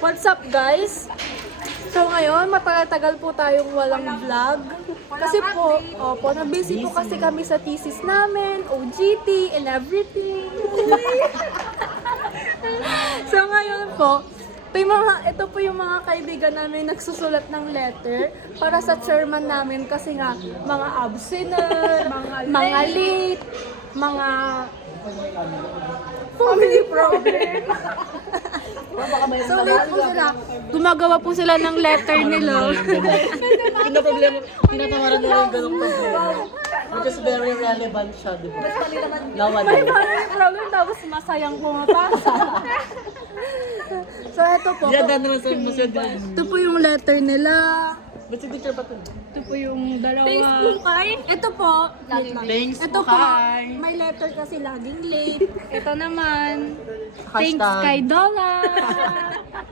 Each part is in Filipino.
What's up guys? So ngayon, matagal-tagal po tayong walang vlog. Kasi po, na-busy po kasi kami sa thesis namin, OJT, and everything. So ngayon po, ito po yung mga kaibigan namin nagsusulat ng letter para sa chairman namin kasi nga mga absenter, mga late, mga family problem. So late po sila. Gumagawa po sila ng letter nila. Tinatawaran nila yung ganong problema. Because very relevant siya, di ba? May Nowadays. family problem tapos masayang pumapasa. So ito po. Yan, naman sa museo din. Ito po yung letter nila. Ba't si teacher pa ito? Ito po yung dalawa. Thanks po kay. Ito po. Thanks Ito po. May letter kasi laging late. Ito naman. Thanks Hashtag. kay Dola.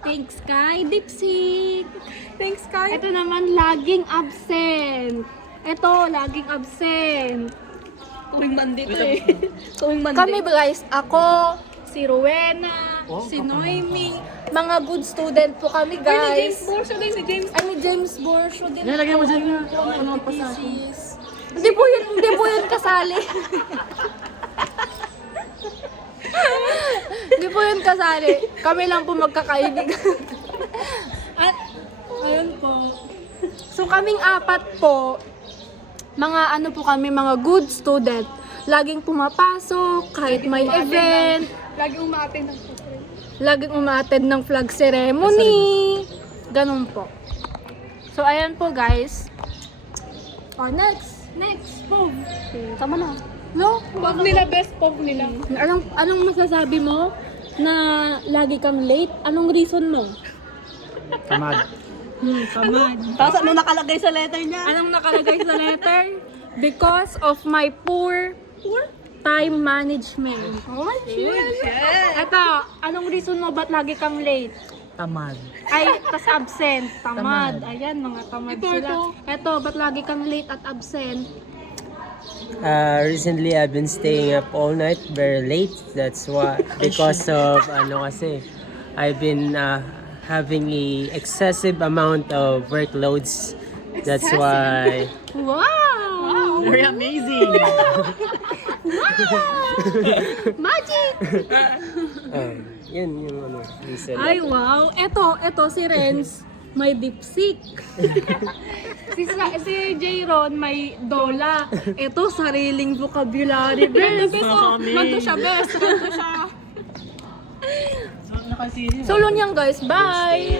Thanks kay Dipsy. Thanks kay. Ito naman laging absent. Ito laging absent. Tuwing Monday to eh. Tuwing Monday. Kami guys, ako, si Rowena, si Noemi, mga good student po kami guys. Ni James Borsho din. Yan, lagyan mo dyan. Hindi po yun kasali. Hindi po yun kasali. Kami lang po magkakaibigan. At, ayun po. So kaming apat po, mga ano po kami, mga good student. Laging pumapasok, kahit may event. Laging umaattend ng flag ceremony. Ganun po. So, ayan po guys. Next, pov. Tama na. No? Pop nila, best pop nila. Anong masasabi mo na lagi kang late? Anong reason mo? Tamad. Tamad. Tapos ano nakalagay sa letter niya? Anong nakalagay sa letter? Because of my poor time management. Oh, shit. Ito, anong reason mo ba't lagi kang late? Tamad. Ay, tas absent. Tamad. Tamad. Ayan, mga tamad Ito, sila. ito. Ito, ba't lagi kang late at absent? Recently I've been staying up all night very late. That's why because of kasi I've been having a excessive amount of workloads. That's why Wow! Very amazing. Magic! yun yung reason. Ay, wow. Ito si Renz, may dipsic. si Jayron, may dola. Ito, sariling vocabulary. Best. Manto siya, best. Manto siya. Nakasili. So, yun yan guys. Bye!